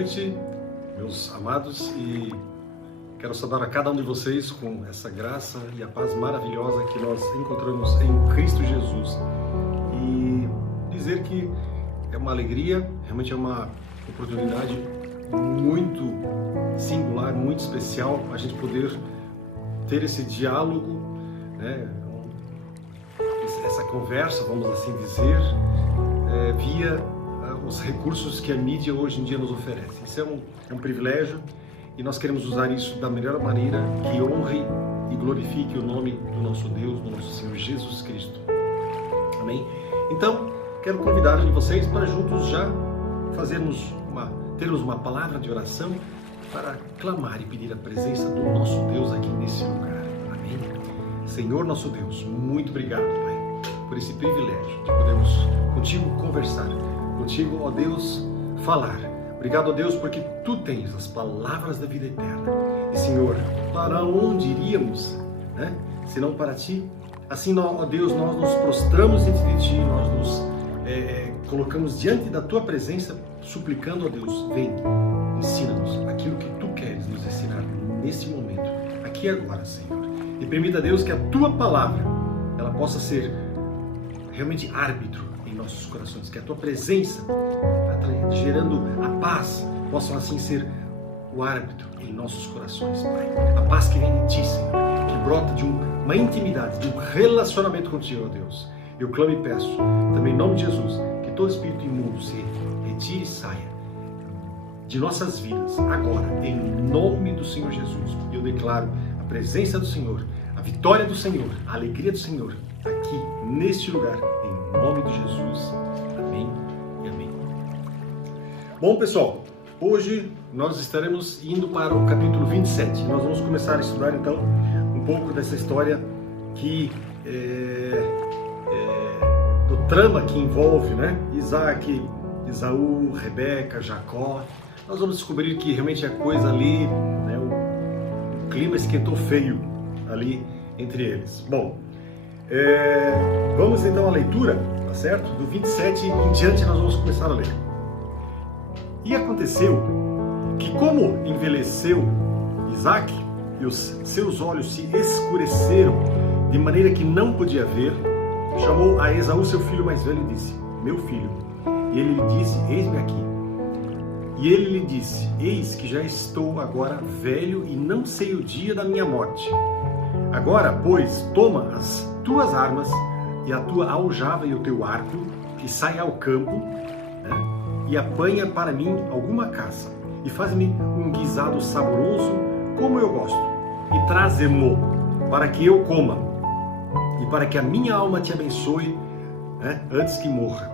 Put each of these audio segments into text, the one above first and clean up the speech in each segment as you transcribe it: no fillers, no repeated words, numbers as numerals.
noite, meus amados, e quero saudar a cada um de vocês com essa graça e a paz maravilhosa que nós encontramos em Cristo Jesus. E dizer que é uma alegria, realmente é uma oportunidade muito singular, muito especial, a gente poder ter esse diálogo, né? Essa conversa, vamos assim dizer, via os recursos que a mídia hoje em dia nos oferece. Isso é um privilégio e nós queremos usar isso da melhor maneira que honre e glorifique o nome do nosso Deus, do nosso Senhor Jesus Cristo. Amém? Então, quero convidar vocês para juntos já termos uma palavra de oração para clamar e pedir a presença do nosso Deus aqui nesse lugar. Amém? Senhor nosso Deus, muito obrigado, Pai, por esse privilégio de podermos contigo conversar, contigo, ó Deus, falar. Obrigado, ó Deus, porque Tu tens as palavras da vida eterna. E, Senhor, para onde iríamos, né, se não para Ti? Assim, ó Deus, nós nos prostramos diante de Ti, nós nos colocamos diante da Tua presença, suplicando, ó Deus, vem, ensina-nos aquilo que Tu queres nos ensinar nesse momento, aqui e agora, Senhor. E permita, Deus, que a Tua palavra, ela possa ser realmente árbitro em nossos corações, que a Tua presença, gerando a paz, possa assim ser o árbitro em nossos corações, Pai. A paz que vem de Ti, Senhor, que brota de uma intimidade, de um relacionamento contigo, ó Deus. Eu clamo e peço, também em nome de Jesus, que todo espírito imundo se retire e saia de nossas vidas, agora, em nome do Senhor Jesus. Eu declaro a presença do Senhor, a vitória do Senhor, a alegria do Senhor, aqui, neste lugar, em nome de Jesus. Amém e amém. Bom, pessoal, hoje nós estaremos indo para o capítulo 27. Nós vamos começar a estudar, então, um pouco dessa história que do trama que envolve, né, Isaac, Esaú, Rebeca, Jacó. Nós vamos descobrir que realmente a coisa ali, né, o clima esquentou feio ali entre eles. Bom, vamos então à leitura, tá certo? Do 27 em diante nós vamos começar a ler. E aconteceu que, como envelheceu Isaac e os seus olhos se escureceram de maneira que não podia ver, chamou a Esaú, seu filho mais velho, e disse: meu filho. E ele lhe disse: eis-me aqui. E ele lhe disse: eis que já estou agora velho e não sei o dia da minha morte. Agora, pois, toma as tuas armas e a tua aljava e o teu arco, e sai ao campo, né, e apanha para mim alguma caça, e faz-me um guisado saboroso, como eu gosto, e traze-mo, para que eu coma, e para que a minha alma te abençoe, né, antes que morra.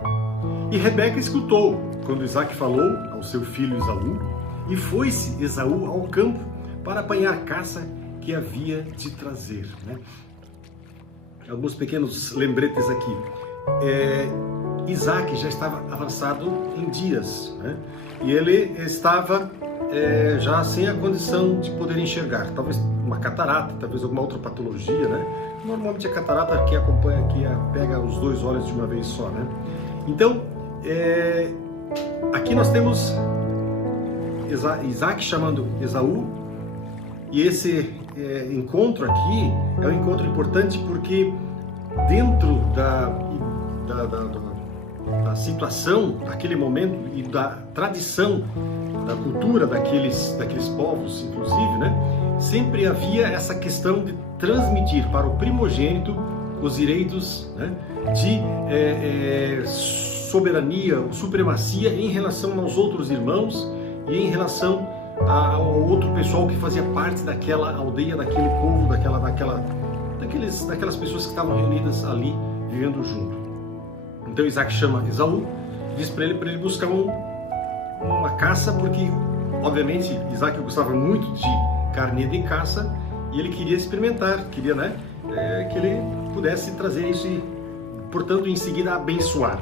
E Rebeca escutou quando Isaac falou ao seu filho Esaú, e foi-se Esaú ao campo para apanhar caça que havia de trazer, né? Alguns pequenos lembretes aqui. Isaac já estava avançado em dias, né? E ele estava já sem a condição de poder enxergar, talvez uma catarata, talvez alguma outra patologia, né? Normalmente a catarata que pega os dois olhos de uma vez só, né? Então, aqui nós temos Isaac chamando Esaú, e esse encontro aqui é um encontro importante porque dentro da situação, daquele momento e da tradição, da cultura daqueles povos, inclusive, né, sempre havia essa questão de transmitir para o primogênito os direitos, né, de soberania, supremacia em relação aos outros irmãos e em relação ao outro pessoal que fazia parte daquela aldeia, daquele povo, daquelas pessoas que estavam reunidas ali, vivendo junto. Então Isaac chama Esaú e diz para ele buscar uma caça, porque obviamente Isaac gostava muito de carne de caça e ele queria experimentar, queria, né, que ele pudesse trazer isso e, portanto, em seguida abençoar.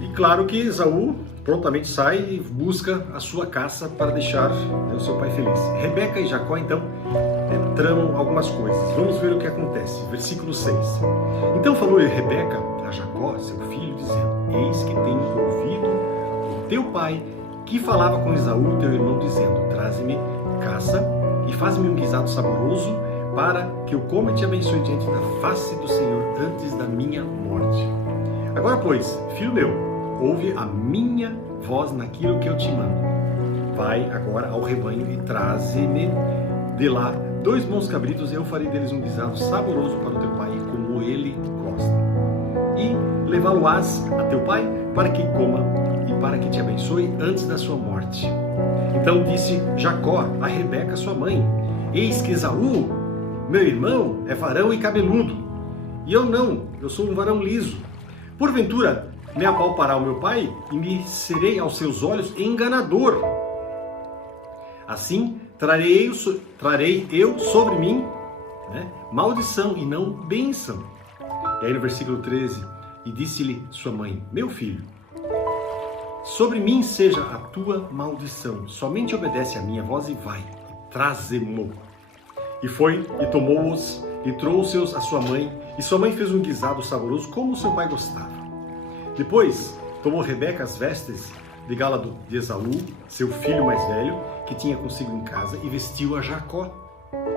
E claro que Esaú prontamente sai e busca a sua caça para deixar, né, o seu pai feliz. Rebeca e Jacó, então, tramam algumas coisas. Vamos ver o que acontece. Versículo 6. Então falou Rebeca a Jacó, seu filho, dizendo: eis que tenho ouvido o teu pai que falava com Esaú, teu irmão, dizendo: traze-me caça e faz-me um guisado saboroso, para que eu coma e te abençoe diante da face do Senhor antes da minha morte. Agora, pois, filho meu, ouve a minha voz naquilo que eu te mando. Vai agora ao rebanho e traze-me de lá 2 bons cabritos, e eu farei deles um guisado saboroso para o teu pai, como ele gosta. E levá-lo-ás a teu pai, para que coma e para que te abençoe antes da sua morte. Então disse Jacó a Rebeca, sua mãe: eis que Esaú, meu irmão, é varão e cabeludo, e eu não, eu sou um varão liso. Porventura me apalpará o meu pai, e me serei aos seus olhos enganador. Assim trarei eu sobre mim, maldição e não bênção. E aí no versículo 13, e disse-lhe sua mãe: meu filho, sobre mim seja a tua maldição, somente obedece a minha voz e vai, traze-mo. E foi, e tomou-os, e trouxe-os a sua mãe, e sua mãe fez um guisado saboroso, como seu pai gostava. Depois, tomou Rebeca as vestes de gala de Esaú, seu filho mais velho, que tinha consigo em casa, e vestiu a Jacó,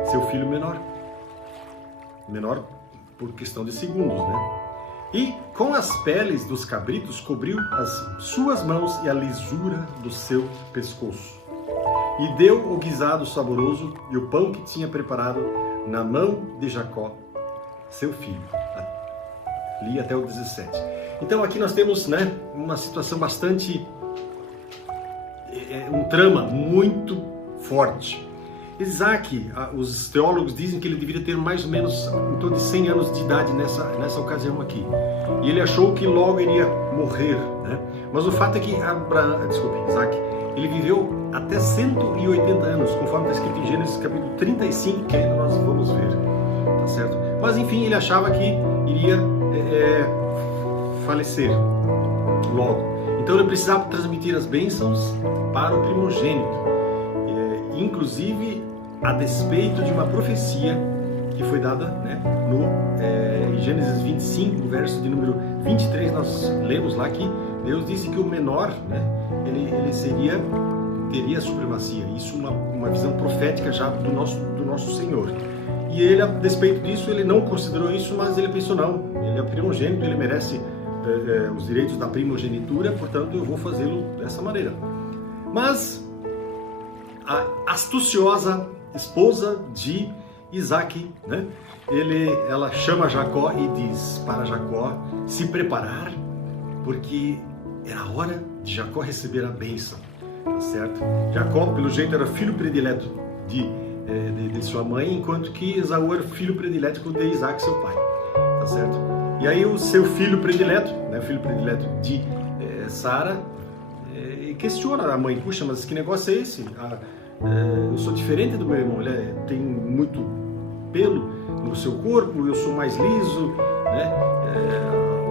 seu filho menor. Menor por questão de segundos, E com as peles dos cabritos cobriu as suas mãos e a lisura do seu pescoço. E deu o guisado saboroso e o pão que tinha preparado na mão de Jacó, seu filho. Li até o 17. Então aqui nós temos uma situação bastante... um trama muito forte. Isaac, os teólogos dizem que ele deveria ter mais ou menos em torno de 100 anos de idade nessa ocasião aqui. E ele achou que logo iria morrer. Mas o fato é que Isaac, ele viveu até 180 anos, conforme está escrito em Gênesis capítulo 35, que ainda nós vamos ver. Tá certo? Mas enfim, ele achava que iria falecer logo. Então ele precisava transmitir as bênçãos para o primogênito, inclusive a despeito de uma profecia que foi dada em Gênesis 25, verso de número 23, nós lemos lá que Deus disse que o menor, ele teria a supremacia. Isso uma visão profética já do nosso Senhor. E ele, a despeito disso, ele não considerou isso, mas ele pensou: não, ele é primogênito, ele merece os direitos da primogenitura, portanto eu vou fazê-lo dessa maneira. Mas a astuciosa esposa de Isaac, ela chama Jacó e diz para Jacó se preparar, porque era a hora de Jacó receber a bênção, tá certo? Jacó, pelo jeito, era filho predileto de sua mãe, enquanto que Esaú era filho predileto de Isaac, seu pai, tá certo? E aí o seu filho predileto, filho predileto de Sara, questiona a mãe: puxa, mas que negócio é esse? Eu sou diferente do meu irmão, ele tem muito pelo no seu corpo, eu sou mais liso,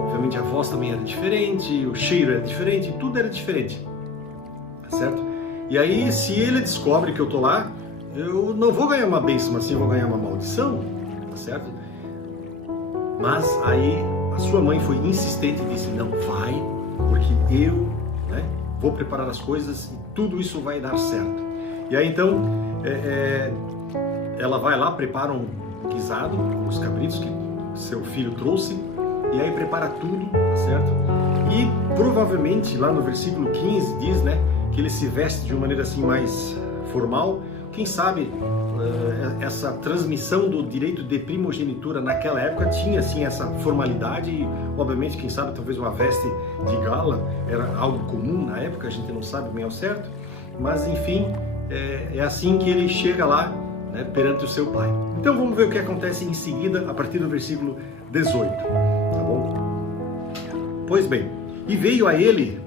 obviamente a voz também era diferente, o cheiro era diferente, tudo era diferente, tá certo? E aí, se ele descobre que eu tô lá, eu não vou ganhar uma bênção, mas sim eu vou ganhar uma maldição, tá certo? Mas aí a sua mãe foi insistente e disse: não, vai, porque eu vou preparar as coisas e tudo isso vai dar certo. E aí então ela vai lá, prepara um guisado com os cabritos que seu filho trouxe, e aí prepara tudo, tá certo? E provavelmente lá no versículo 15 diz que ele se veste de uma maneira assim mais formal. Quem sabe essa transmissão do direito de primogenitura naquela época tinha assim essa formalidade, e obviamente, quem sabe, talvez uma veste de gala era algo comum na época, a gente não sabe bem ao certo, mas enfim, é assim que ele chega lá perante o seu pai. Então vamos ver o que acontece em seguida, a partir do versículo 18, tá bom? Pois bem, e veio ele,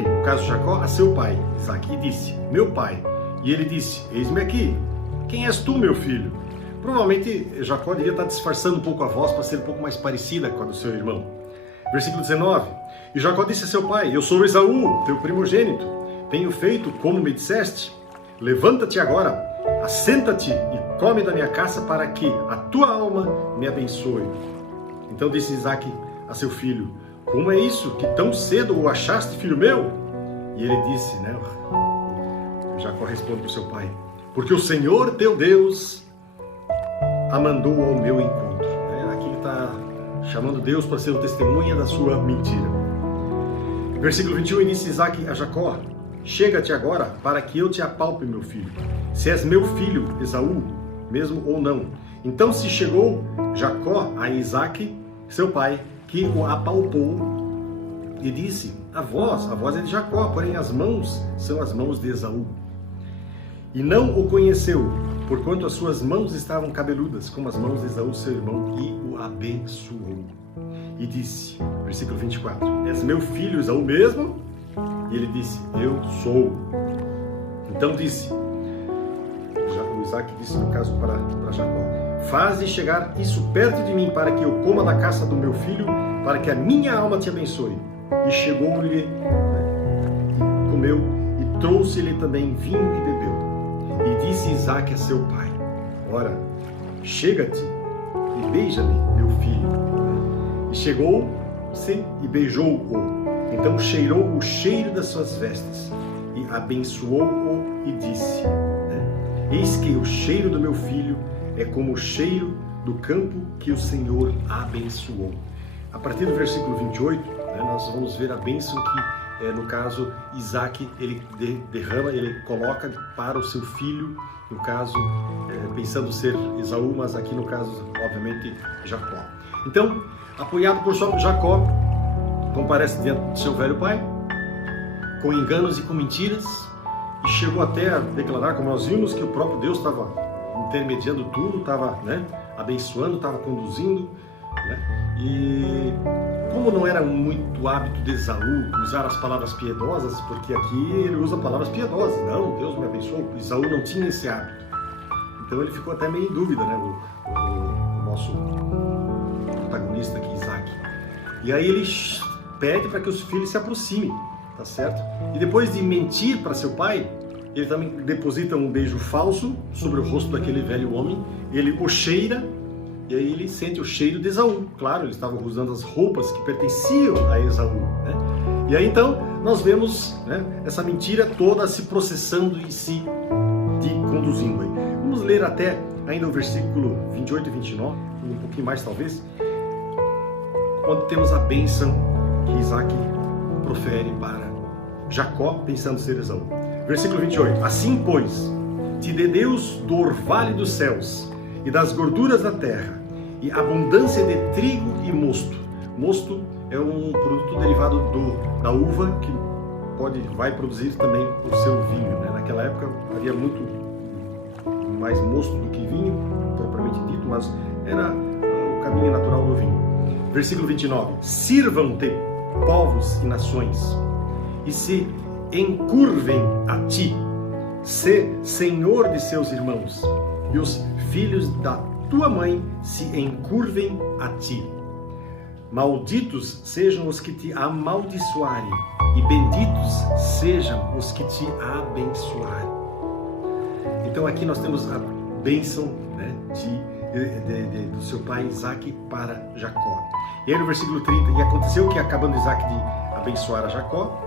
no caso Jacó, a seu pai, Isaac, e disse: meu pai. E ele disse: eis-me aqui. Quem és tu, meu filho? Provavelmente Jacó devia estar disfarçando um pouco a voz para ser um pouco mais parecida com a do seu irmão. Versículo 19. E Jacó disse a seu pai: eu sou Esaú, teu primogênito. Tenho feito como me disseste. Levanta-te agora, assenta-te e come da minha caça, para que a tua alma me abençoe. Então disse Isaac a seu filho: como é isso, que tão cedo o achaste, filho meu? E ele disse, né? Jacó responde para o seu pai: porque o Senhor teu Deus a mandou ao meu encontro. Aqui ele está chamando Deus para ser o testemunha da sua mentira. Versículo 21, ele disse Isaque a Jacó: chega-te agora para que eu te apalpe, meu filho, se és meu filho Esaú, mesmo ou não. Então se chegou Jacó a Isaque, seu pai, que o apalpou, e disse: a voz é de Jacó, porém as mãos são as mãos de Esaú. E não o conheceu, porquanto as suas mãos estavam cabeludas, como as mãos de Esaú, seu irmão, e o abençoou. E disse, versículo 24: és meu filho Esaú mesmo? E ele disse: eu sou. Então disse, o Isaque disse no caso para Jacó: faze chegar isso perto de mim, para que eu coma da caça do meu filho, para que a minha alma te abençoe. E chegou-lhe, comeu, e trouxe-lhe também vinho e bebeu. E disse Isaque a seu pai: ora, chega-te e beija-me, meu filho. E chegou-se e beijou-o. Então cheirou o cheiro das suas vestes, e abençoou-o e disse, eis que o cheiro do meu filho é como o cheiro do campo que o Senhor abençoou. A partir do versículo 28, nós vamos ver a bênção que, no caso, Isaque, ele derrama, ele coloca para o seu filho, no caso, pensando ser Esaú, mas aqui no caso, obviamente, Jacó. Então, apoiado por Jacó, comparece diante do seu velho pai, com enganos e com mentiras, e chegou até a declarar, como nós vimos, que o próprio Deus estava intermediando tudo, estava abençoando, estava conduzindo, e como não era muito hábito de Esaú usar as palavras piedosas, porque aqui ele usa palavras piedosas, não, Deus me abençoou, Esaú não tinha esse hábito, então ele ficou até meio em dúvida, o nosso protagonista aqui, Isaque. E aí ele pede para que os filhos se aproximem, tá certo? E depois de mentir para seu pai, ele também deposita um beijo falso sobre o rosto daquele velho homem, ele o cheira, e aí ele sente o cheiro de Esaú. Claro, eles estavam usando as roupas que pertenciam a Esaú, E aí então nós vemos, essa mentira toda se processando e se conduzindo aí. Vamos ler até ainda o versículo 28 e 29, um pouquinho mais talvez, onde temos a bênção que Isaque profere para Jacó, pensando ser Esaú. Versículo 28. Assim, pois, te dê Deus do orvalho dos céus e das gorduras da terra, e abundância de trigo e mosto. Mosto é um produto derivado da uva que vai produzir também o seu vinho. Naquela época havia muito mais mosto do que vinho, propriamente dito, mas era o caminho natural do vinho. Versículo 29. Sirvam-te povos e nações, e se encurvem a ti. Sê senhor de seus irmãos, e os filhos da tua mãe se encurvem a ti. Malditos sejam os que te amaldiçoarem, e benditos sejam os que te abençoarem. Então aqui nós temos a bênção do seu pai Isaque para Jacó. E aí no versículo 30, e aconteceu que, acabando Isaque de abençoar a Jacó,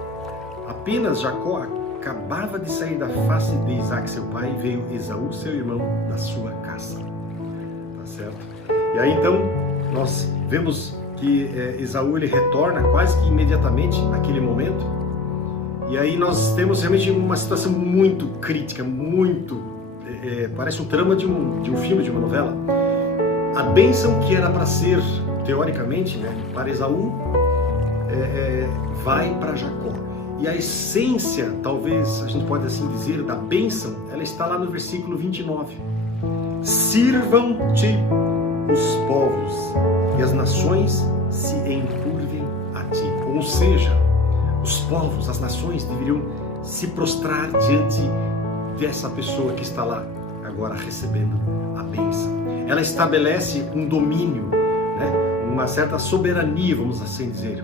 apenas Jacó acabava de sair da face de Isaque, seu pai, e veio Esaú, seu irmão, da sua caça. Tá certo? E aí então nós vemos que Esaú ele retorna quase que imediatamente naquele momento. E aí nós temos realmente uma situação muito crítica, parece um trama de um filme, de uma novela. A bênção que era para ser, teoricamente, para Esaú, vai para Jacó. E a essência, talvez a gente pode assim dizer, da bênção, ela está lá no versículo 29. Sirvam-te os povos e as nações se encurvem a ti. Ou seja, os povos, as nações deveriam se prostrar diante dessa pessoa que está lá agora recebendo a bênção. Ela estabelece um domínio, uma certa soberania, vamos assim dizer.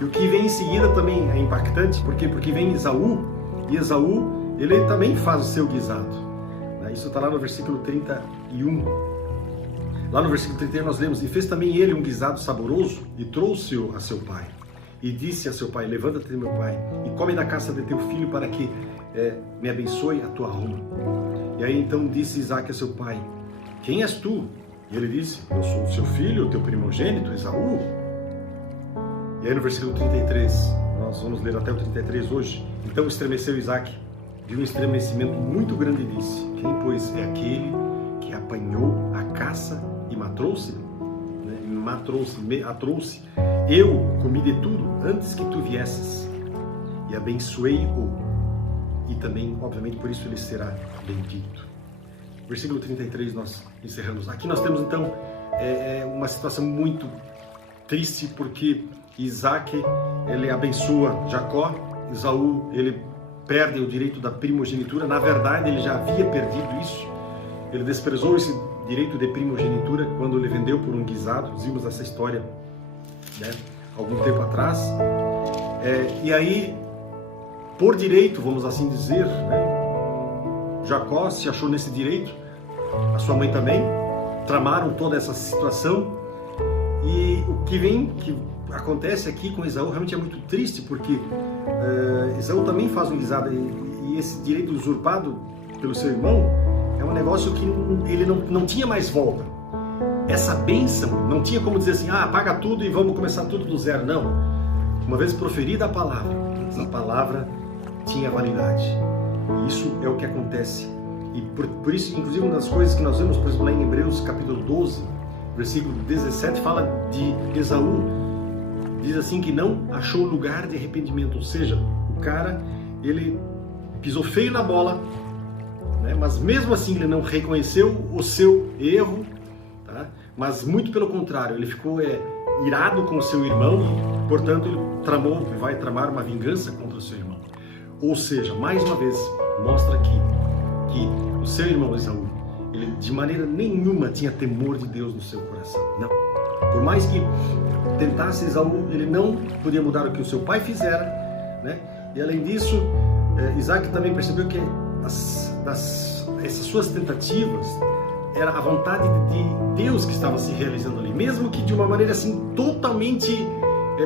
E o que vem em seguida também é impactante, porque vem Esaú, e Esaú, ele também faz o seu guisado. Isso está lá no versículo 31. Lá no versículo 31 nós lemos: e fez também ele um guisado saboroso, e trouxe-o a seu pai. e disse a seu pai: levanta-te, meu pai, e come da caça de teu filho, para que me abençoe a tua alma. E aí então disse Isaque a seu pai: quem és tu? E ele disse: eu sou o seu filho, o teu primogênito, Esaú. E aí no versículo 33, nós vamos ler até o 33 hoje. Então estremeceu Isaque de um estremecimento muito grande e disse: quem, pois, é aquele que apanhou a caça e matou-se? Trouxe. Eu comi de tudo antes que tu viesses, e abençoei-o, e também, obviamente, por isso ele será bendito. Versículo 33, nós encerramos. Aqui nós temos então uma situação muito triste, porque Isaque, ele abençoa Jacó, Esaú, ele perde o direito da primogenitura. Na verdade, ele já havia perdido isso. Ele desprezou esse direito de primogenitura quando ele vendeu por um guisado. Vimos essa história, né, algum tempo atrás. E aí, por direito, vamos assim dizer, né, Jacó se achou nesse direito, a sua mãe também, tramaram toda essa situação. E o que acontece aqui com Esaú realmente é muito triste, porque Esaú também faz um guisado, e esse direito usurpado pelo seu irmão é um negócio que ele não tinha mais volta. Essa bênção não tinha como dizer assim: apaga tudo e vamos começar tudo do zero. Não. Uma vez proferida a palavra, essa palavra tinha validade. E isso é o que acontece. E por isso, inclusive, uma das coisas que nós vemos, por exemplo, lá em Hebreus capítulo 12, versículo 17, fala de Esaú. Diz assim que não achou lugar de arrependimento. Ou seja, o cara, ele pisou feio na bola, né? Mas mesmo assim ele não reconheceu o seu erro, tá? Mas muito pelo contrário, ele ficou irado com o seu irmão e, portanto, ele vai tramar uma vingança contra o seu irmão. Ou seja, mais uma vez, mostra aqui que o seu irmão Esaú, ele de maneira nenhuma tinha temor de Deus no seu coração. Não. Por mais que tentasse Esaú, ele não podia mudar o que o seu pai fizera, né? E além disso, Isaque também percebeu que essas suas tentativas era a vontade de Deus que estava se realizando ali, mesmo que de uma maneira assim totalmente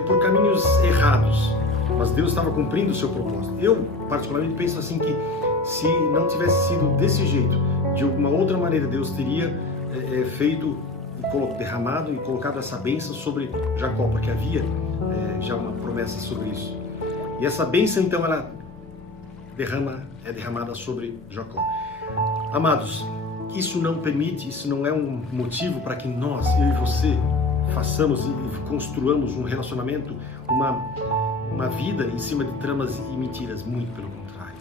por caminhos errados, mas Deus estava cumprindo o seu propósito. Eu particularmente penso assim que se não tivesse sido desse jeito, de alguma outra maneira Deus teria derramado e colocado essa bênção sobre Jacó, porque havia já uma promessa sobre isso. E essa bênção então ela é derramada sobre Jacó. Amados, isso não é um motivo para que nós, eu e você, façamos e construamos um relacionamento, uma vida em cima de tramas e mentiras. Muito pelo contrário.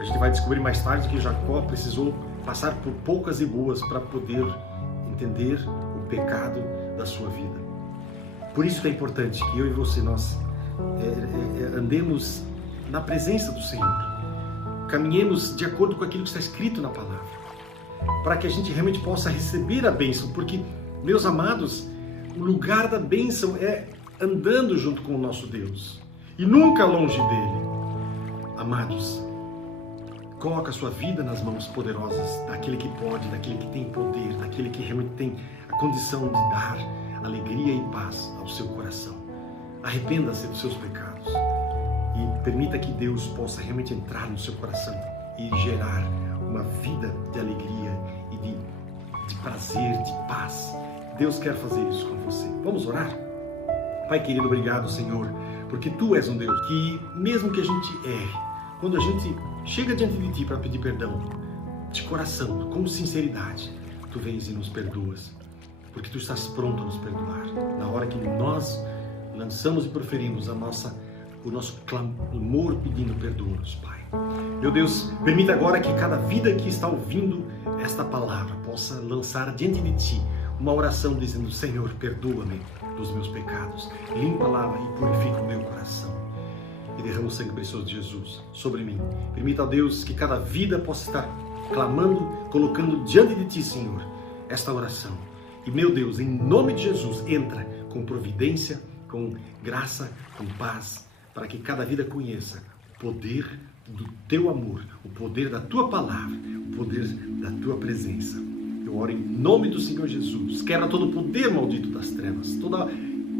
A gente vai descobrir mais tarde que Jacó precisou passar por poucas e boas para poder entender o pecado da sua vida. Por isso é importante que eu e você, nós andemos na presença do Senhor. Caminhemos de acordo com aquilo que está escrito na palavra, para que a gente realmente possa receber a bênção, porque, meus amados, o lugar da bênção é andando junto com o nosso Deus e nunca longe dele. Amados, coloca a sua vida nas mãos poderosas daquele que pode, daquele que tem poder, daquele que realmente tem a condição de dar alegria e paz ao seu coração. Arrependa-se dos seus pecados e permita que Deus possa realmente entrar no seu coração e gerar uma vida de alegria e de prazer, de paz. Deus quer fazer isso com você. Vamos orar? Pai querido, obrigado, Senhor, porque Tu és um Deus que, mesmo que a gente erre, quando a gente chega diante de Ti para pedir perdão, de coração, com sinceridade, Tu vens e nos perdoas, porque Tu estás pronto a nos perdoar. Na hora que nós lançamos e proferimos o nosso clamor pedindo perdoa-nos, Pai. Meu Deus, permita agora que cada vida que está ouvindo esta palavra possa lançar diante de Ti uma oração dizendo: Senhor, perdoa-me dos meus pecados, limpa, lava e purifica o meu coração e derrama o sangue precioso de Jesus sobre mim. Permita, ó Deus, que cada vida possa estar clamando, colocando diante de Ti, Senhor, esta oração. E, meu Deus, em nome de Jesus, entra com providência, com graça, com paz, para que cada vida conheça o poder do Teu amor, o poder da Tua palavra, o poder da Tua presença. Eu oro em nome do Senhor Jesus. Quebra todo o poder maldito das trevas, toda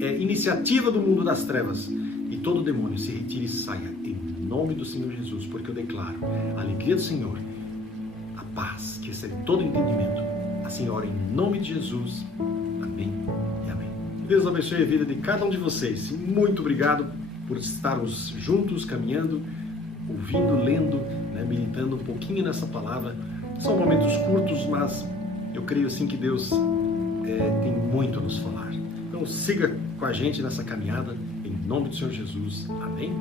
iniciativa do mundo das trevas e todo demônio se retire e saia em nome do Senhor Jesus, porque eu declaro a alegria do Senhor, a paz que excede todo entendimento. Assim oro em nome de Jesus. Amém e amém. Deus abençoe a vida de cada um de vocês. Muito obrigado por estarmos juntos, caminhando, ouvindo, lendo, meditando um pouquinho nessa palavra. São momentos curtos, mas eu creio assim que Deus tem muito a nos falar. Então siga com a gente nessa caminhada, em nome do Senhor Jesus. Amém?